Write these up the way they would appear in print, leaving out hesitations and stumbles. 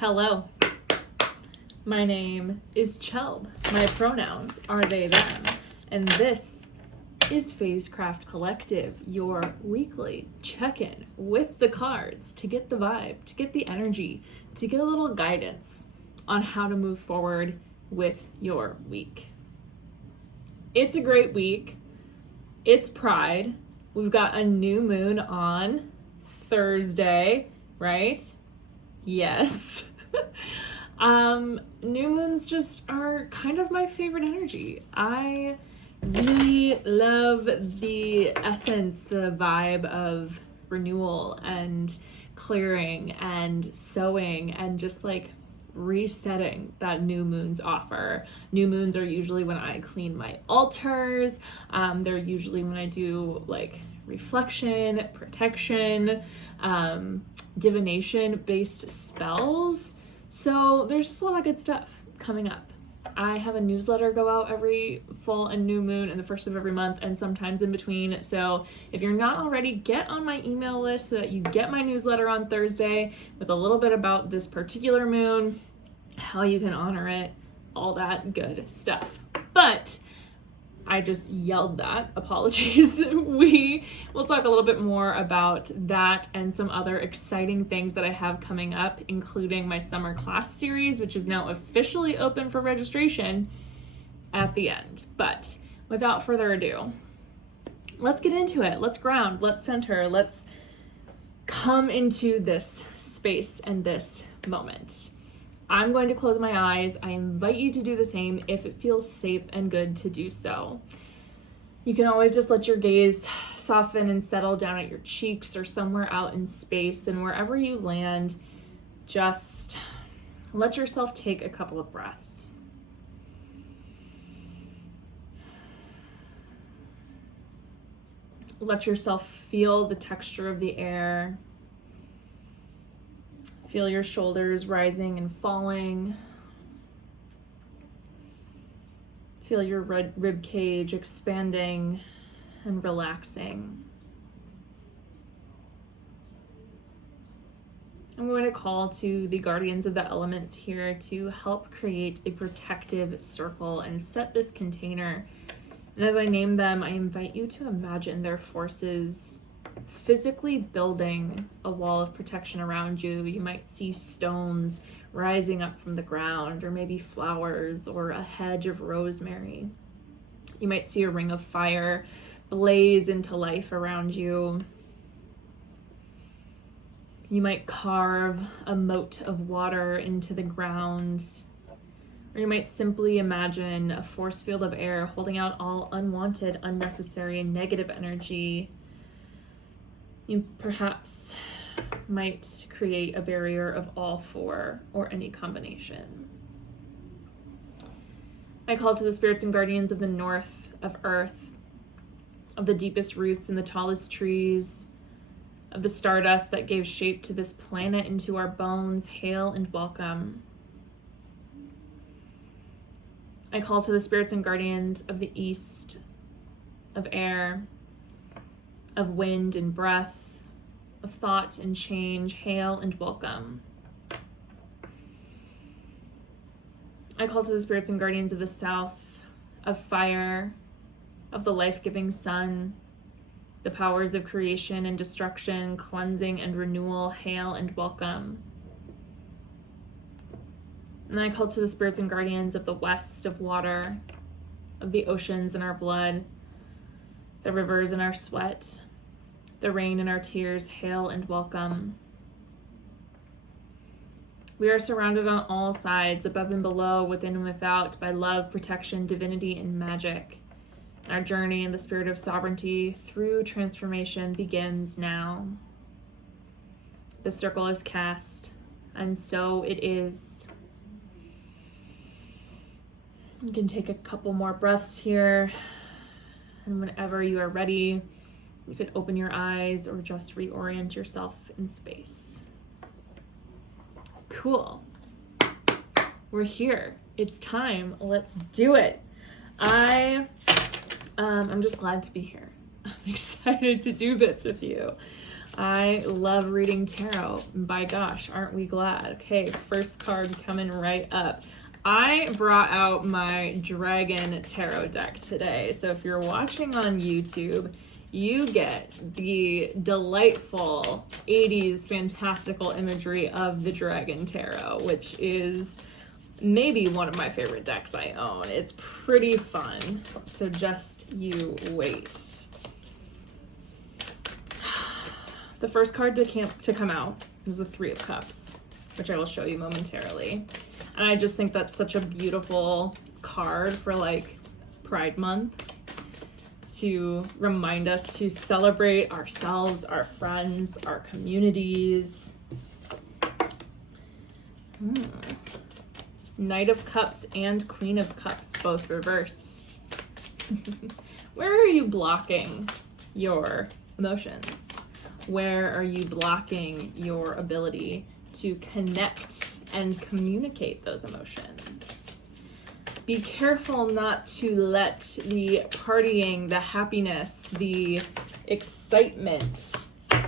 Hello, my name is Chelb. My pronouns are they, them, and this is Phasecraft Collective, your weekly check-in with the cards to get the vibe, to get the energy, to get a little guidance on how to move forward with your week. It's a great week. It's Pride. We've got a new moon on Thursday, right? Yes. New moons just are kind of my favorite energy. I really love the essence, the vibe of renewal and clearing and sowing and just like resetting that new moons offer. New moons are usually when I clean my altars. They're usually when I do like reflection, protection, divination based spells. So there's just a lot of good stuff coming up. I have a newsletter go out every full and new moon and the first of every month and sometimes in between. So if you're not already, get on my email list so that you get my newsletter on Thursday with a little bit about this particular moon, how you can honor it, all that good stuff. But I just yelled that. Apologies. We will talk a little bit more about that and some other exciting things that I have coming up, including my summer class series, which is now officially open for registration at the end. But without further ado, let's get into it. Let's ground, let's center, let's come into this space and this moment. I'm going to close my eyes. I invite you to do the same if it feels safe and good to do so. You can always just let your gaze soften and settle down at your cheeks or somewhere out in space, and wherever you land, just let yourself take a couple of breaths. Let yourself feel the texture of the air. Feel your shoulders rising and falling. Feel your rib cage expanding and relaxing. I'm going to call to the guardians of the elements here to help create a protective circle and set this container. And as I name them, I invite you to imagine their forces physically building a wall of protection around you. You might see stones rising up from the ground, or maybe flowers, or a hedge of rosemary. You might see a ring of fire blaze into life around you. You might carve a moat of water into the ground, or you might simply imagine a force field of air holding out all unwanted, unnecessary, and negative energy. You perhaps might create a barrier of all four or any combination. I call to the spirits and guardians of the north, of earth, of the deepest roots and the tallest trees, of the stardust that gave shape to this planet and to our bones. Hail and welcome. I call to the spirits and guardians of the east, of air, of wind and breath, of thought and change. Hail and welcome. I call to the spirits and guardians of the south, of fire, of the life-giving sun, the powers of creation and destruction, cleansing and renewal. Hail and welcome. And I call to the spirits and guardians of the west, of water, of the oceans in our blood, the rivers in our sweat, the rain in our tears. Hail and welcome. We are surrounded on all sides, above and below, within and without, by love, protection, divinity, and magic. Our journey in the spirit of sovereignty through transformation begins now. The circle is cast, and so it is. You can take a couple more breaths here, and whenever you are ready, you could open your eyes or just reorient yourself in space. Cool. We're here. It's time. Let's do it. I'm just glad to be here. I'm excited to do this with you. I love reading tarot. By gosh, aren't we glad? Okay, first card coming right up. I brought out my Dragon Tarot deck today. So if you're watching on YouTube, you get the delightful 80s fantastical imagery of the Dragon Tarot, which is maybe one of my favorite decks I own. It's pretty fun, so just you wait. The first card to come out is the Three of Cups, which I will show you momentarily. And I just think that's such a beautiful card for like Pride Month, to remind us to celebrate ourselves, our friends, our communities. Knight of Cups and Queen of Cups, both reversed. Where are you blocking your emotions? Where are you blocking your ability to connect and communicate those emotions? Be careful not to let the partying, the happiness, the excitement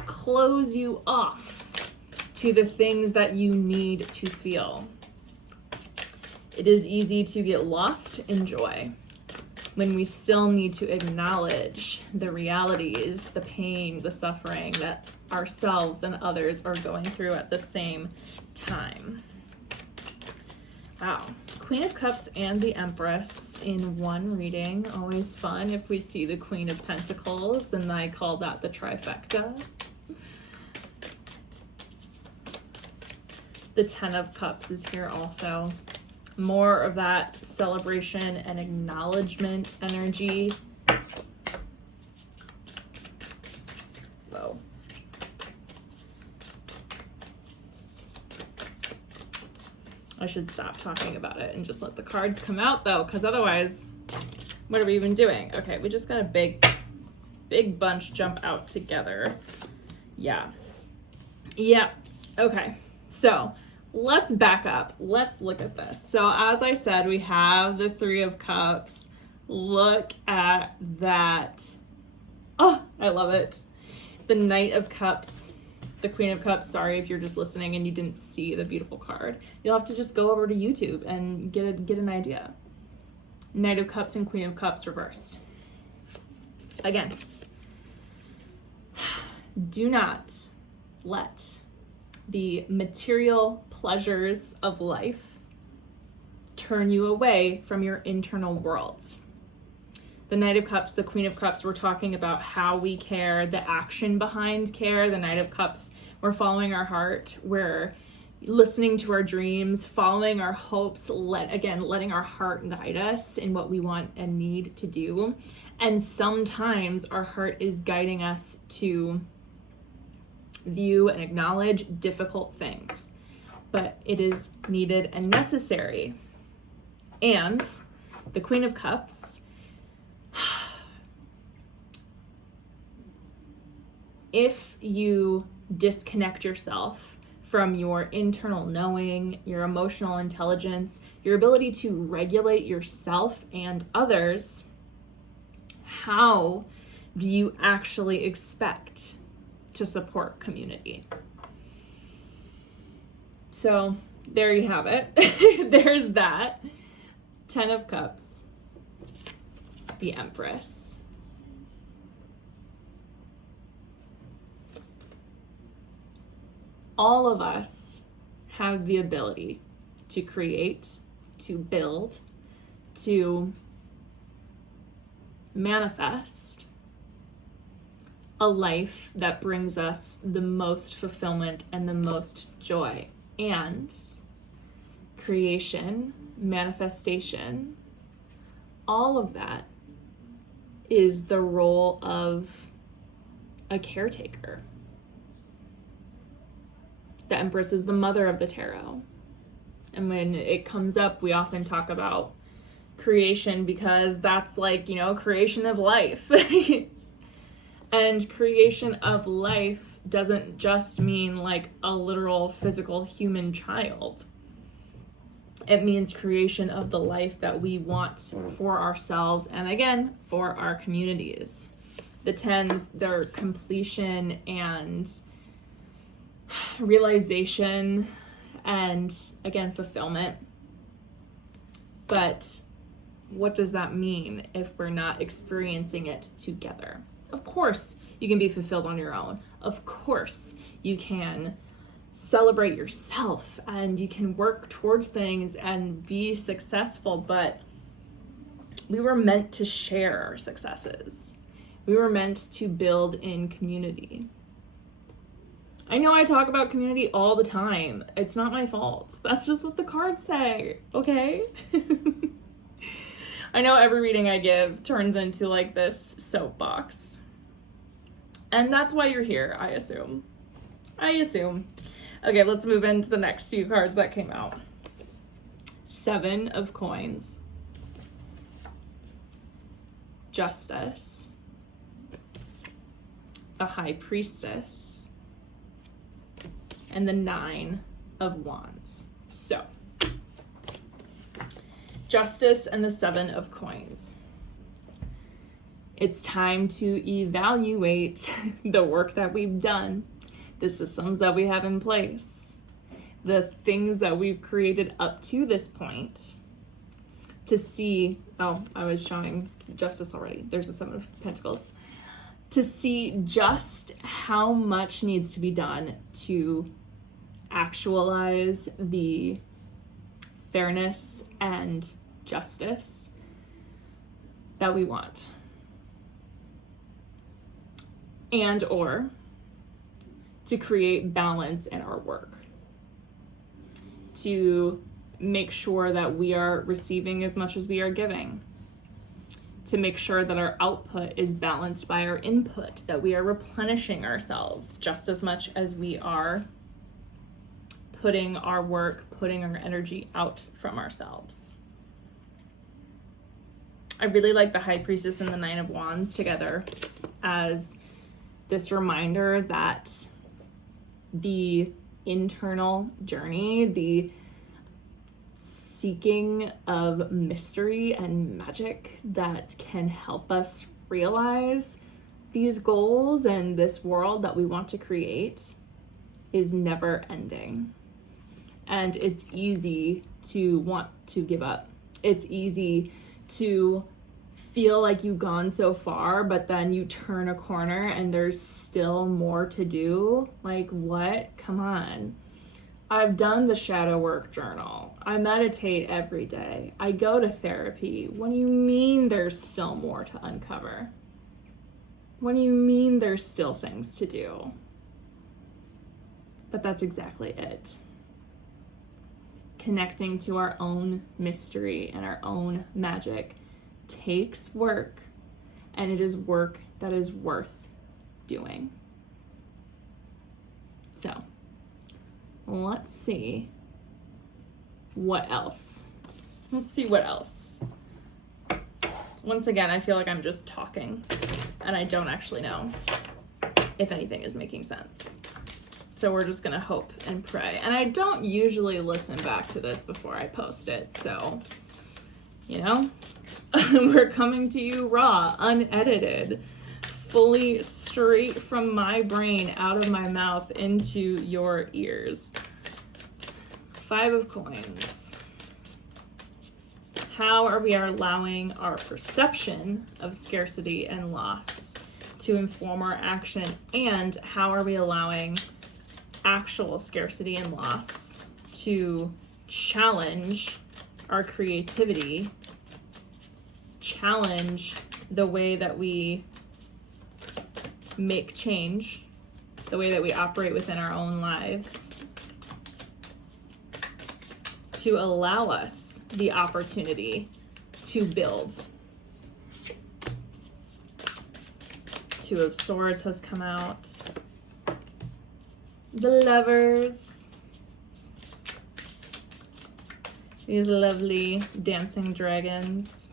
close you off to the things that you need to feel. It is easy to get lost in joy when we still need to acknowledge the realities, the pain, the suffering that ourselves and others are going through at the same time. Wow. Queen of Cups and the Empress in one reading. Always fun. If we see the Queen of Pentacles, then I call that the trifecta. The Ten of Cups is here also. More of that celebration and acknowledgement energy. Whoa. I should stop talking about it and just let the cards come out though, because otherwise, what are we even doing? Okay, we just got a big bunch jump out together. Yeah. Okay, so let's back up. Let's look at this. So as I said, we have the Three of Cups. Look at that. Oh, I love it. The Knight of Cups, the Queen of Cups. Sorry if you're just listening and you didn't see the beautiful card. You'll have to just go over to YouTube and get an idea. Knight of Cups and Queen of Cups reversed. Again, do not let the material pleasures of life turn you away from your internal world. The Knight of Cups, the Queen of Cups, we're talking about how we care, the action behind care. The Knight of Cups, we're following our heart. We're listening to our dreams, following our hopes, letting our heart guide us in what we want and need to do. And sometimes our heart is guiding us to view and acknowledge difficult things, but it is needed and necessary. And the Queen of Cups, if you disconnect yourself from your internal knowing, your emotional intelligence, your ability to regulate yourself and others, how do you actually expect to support community? So there you have it. There's that. Ten of Cups, the Empress. All of us have the ability to create, to build, to manifest a life that brings us the most fulfillment and the most joy. And creation, manifestation, all of that is the role of a caretaker. The Empress is the mother of the tarot. And when it comes up, we often talk about creation because that's like, creation of life. And creation of life doesn't just mean like a literal physical human child. It means creation of the life that we want for ourselves and again, for our communities. The 10s, they're completion and realization and, again, fulfillment. But what does that mean if we're not experiencing it together? Of course, you can be fulfilled on your own. Of course, you can celebrate yourself and you can work towards things and be successful, but we were meant to share our successes. We were meant to build in community. I know I talk about community all the time. It's not my fault. That's just what the cards say, okay? I know every reading I give turns into like this soapbox. And that's why you're here, I assume. Okay, let's move into the next few cards that came out. 7 of Coins. Justice. The High Priestess. And the 9 of Wands. So, Justice and the 7 of Coins. It's time to evaluate the work that we've done, the systems that we have in place, the things that we've created up to this point to see, oh, I was showing Justice already. There's the 7 of Pentacles. To see just how much needs to be done to actualize the fairness and justice that we want. And or to create balance in our work. To make sure that we are receiving as much as we are giving. To make sure that our output is balanced by our input, that we are replenishing ourselves just as much as we are putting our work, putting our energy out from ourselves. I really like the High Priestess and the 9 of Wands together as this reminder that the internal journey, the seeking of mystery and magic that can help us realize these goals and this world that we want to create is never ending. And it's easy to want to give up. It's easy to feel like you've gone so far, but then you turn a corner and there's still more to do. Like, what? Come on. I've done the shadow work journal. I meditate every day. I go to therapy. What do you mean there's still more to uncover? What do you mean there's still things to do? But that's exactly it. Connecting to our own mystery and our own magic takes work, and it is work that is worth doing. So, let's see what else. Once again, I feel like I'm just talking, and I don't actually know if anything is making sense. So we're just gonna hope and pray. And I don't usually listen back to this before I post it, so, you know, we're coming to you raw, unedited, fully straight from my brain, out of my mouth, into your ears. 5 of Coins. How are we allowing our perception of scarcity and loss to inform our action? And how are we allowing actual scarcity and loss to challenge our creativity, challenge the way that we make change, the way that we operate within our own lives, to allow us the opportunity to build. 2 of Swords has come out. The Lovers. These lovely dancing dragons.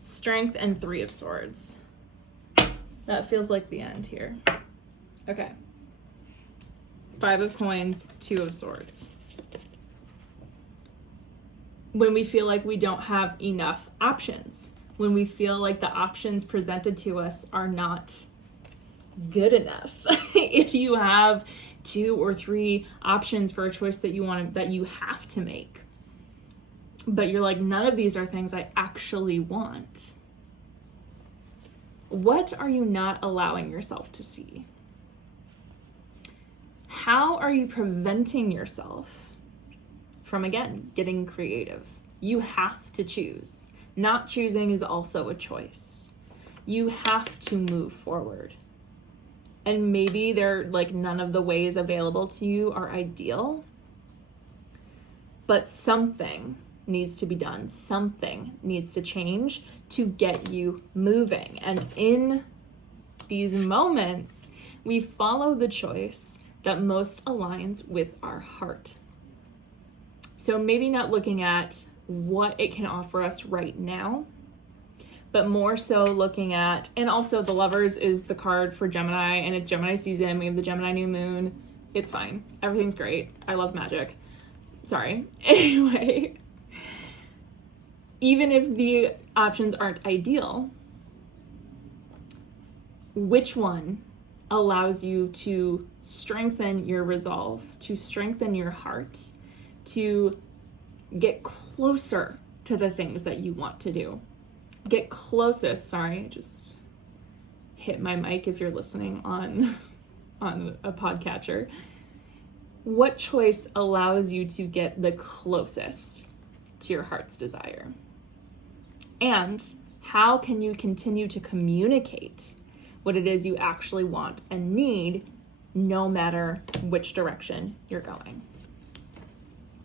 Strength and 3 of Swords. That feels like the end here. Okay. 5 of Coins, 2 of Swords. When we feel like we don't have enough options, when we feel like the options presented to us are not good enough. If you have 2 or 3 options for a choice that you have to make, but you're like, none of these are things I actually want. What are you not allowing yourself to see? How are you preventing yourself from, again, getting creative? You have to choose. Not choosing is also a choice. You have to move forward. And maybe none of the ways available to you are ideal, but something needs to be done. Something needs to change to get you moving. And in these moments, we follow the choice that most aligns with our heart. So maybe not looking at what it can offer us right now, but more so looking at, and also the Lovers is the card for Gemini, and it's Gemini season. We have the Gemini new moon. It's fine. Everything's great. I love magic. Sorry. Anyway, even if the options aren't ideal, which one allows you to strengthen your resolve, to strengthen your heart, to get closer to the things that you want to do? Get closest. Sorry, I just hit my mic if you're listening on a podcatcher. What choice allows you to get the closest to your heart's desire? And how can you continue to communicate what it is you actually want and need, no matter which direction you're going?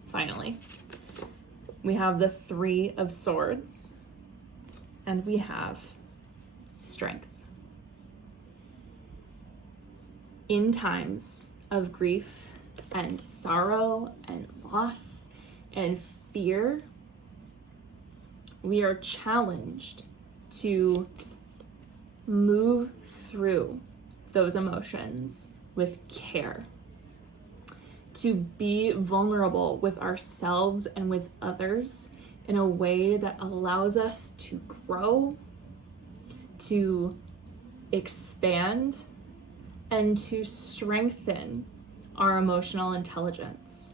Finally, we have the 3 of Swords, and we have strength. In times of grief and sorrow and loss and fear, we are challenged to move through those emotions with care, to be vulnerable with ourselves and with others in a way that allows us to grow, to expand, and to strengthen our emotional intelligence.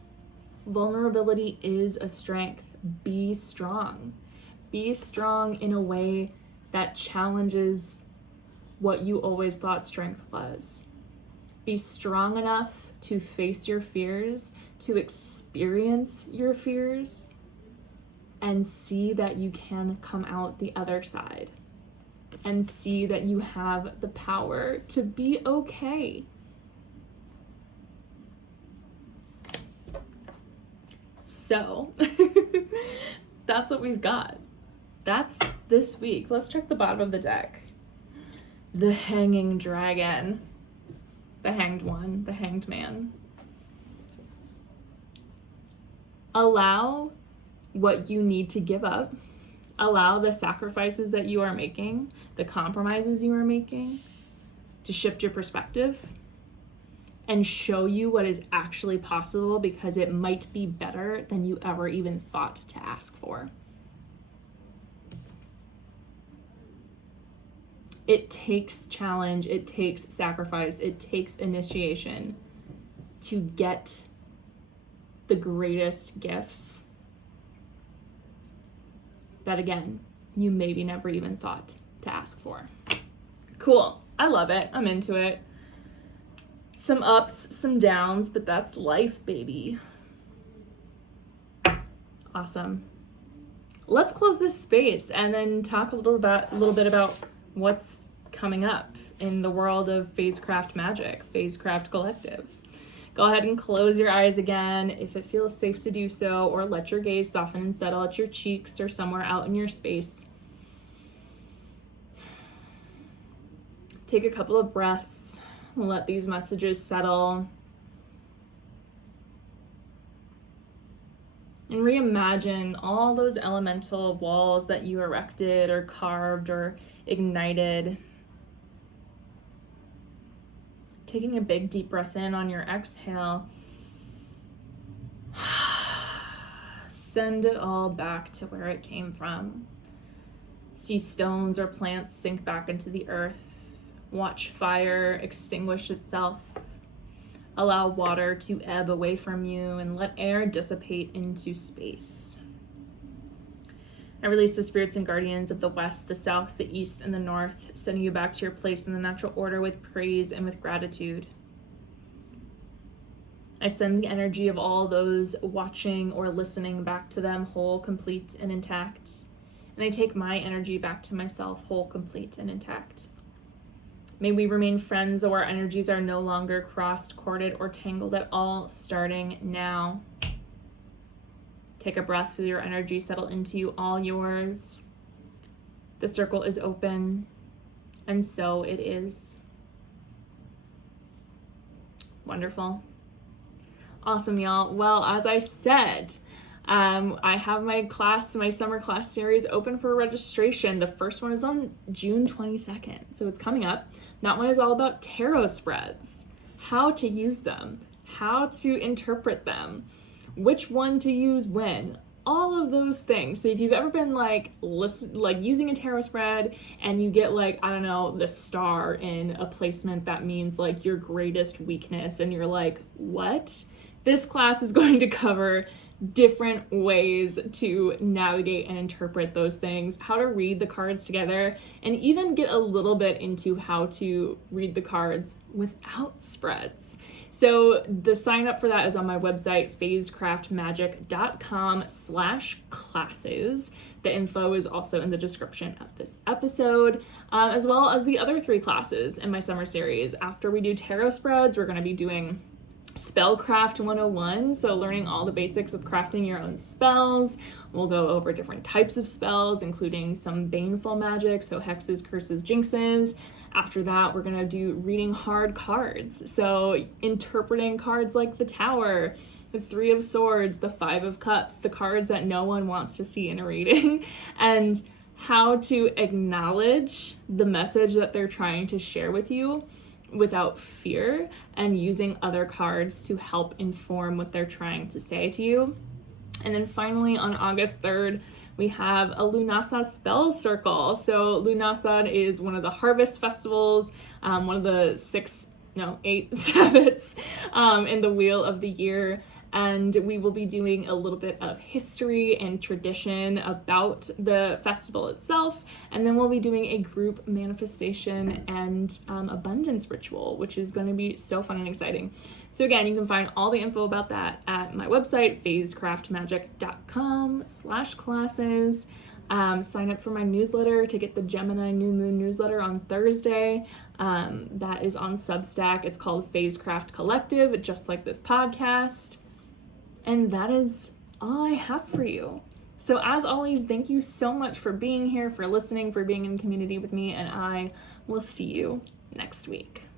Vulnerability is a strength. Be strong. Be strong in a way that challenges what you always thought strength was. Be strong enough to face your fears, to experience your fears, and see that you can come out the other side, and see that you have the power to be okay. So, that's what we've got. That's this week. Let's check the bottom of the deck. The Hanging Dragon. The Hanged One. The Hanged Man. Allow what you need to give up. Allow the sacrifices that you are making, the compromises you are making, to shift your perspective and show you what is actually possible, because it might be better than you ever even thought to ask for. It takes challenge, it takes sacrifice, it takes initiation to get the greatest gifts that, again, you maybe never even thought to ask for. Cool. I love it. I'm into it. Some ups, some downs, but that's life, baby. Awesome. Let's close this space and then talk a little bit about what's coming up in the world of Phasecraft magic, Phasecraft Collective. Go ahead and close your eyes again if it feels safe to do so, or let your gaze soften and settle at your cheeks or somewhere out in your space. Take a couple of breaths, let these messages settle, and reimagine all those elemental walls that you erected or carved or ignited. Taking a big deep breath in on your exhale. Send it all back to where it came from. See stones or plants sink back into the earth. Watch fire extinguish itself. Allow water to ebb away from you and let air dissipate into space. I release the spirits and guardians of the west, the south, the east, and the north, sending you back to your place in the natural order with praise and with gratitude. I send the energy of all those watching or listening back to them whole, complete, and intact. And I take my energy back to myself whole, complete, and intact. May we remain friends, though our energies are no longer crossed, corded, or tangled at all, starting now. Take a breath, feel your energy settle into you, all yours. The circle is open, and so it is. Wonderful. Awesome, y'all. Well, as I said, I have my summer class series open for registration. The first one is on June 22nd, so it's coming up. That one is all about tarot spreads, how to use them, how to interpret them, which one to use when, all of those things. So if you've ever been using a tarot spread and you get the star in a placement that means your greatest weakness, and you're like, what? This class is going to cover different ways to navigate and interpret those things, how to read the cards together, and even get a little bit into how to read the cards without spreads. So the sign up for that is on my website, phasecraftmagic.com/classes. The info is also in the description of this episode, as well as the other 3 classes in my summer series. After we do tarot spreads, we're going to be doing Spellcraft 101, so learning all the basics of crafting your own spells. We'll go over different types of spells, including some baneful magic, so hexes, curses, jinxes. After that, we're going to do reading hard cards, so interpreting cards like the Tower, the 3 of Swords, the 5 of Cups, the cards that no one wants to see in a reading, and how to acknowledge the message that they're trying to share with you without fear, and using other cards to help inform what they're trying to say to you. And then finally, on August 3rd, we have a Lunasa spell circle. So Lunasa is one of the harvest festivals, one of the 8 Sabbats in the Wheel of the Year. And we will be doing a little bit of history and tradition about the festival itself. And then we'll be doing a group manifestation and abundance ritual, which is going to be so fun and exciting. So again, you can find all the info about that at my website, phasecraftmagic.com/classes. Sign up for my newsletter to get the Gemini New Moon newsletter on Thursday. That is on Substack. It's called Phasecraft Collective, just like this podcast. And that is all I have for you. So as always, thank you so much for being here, for listening, for being in community with me, and I will see you next week.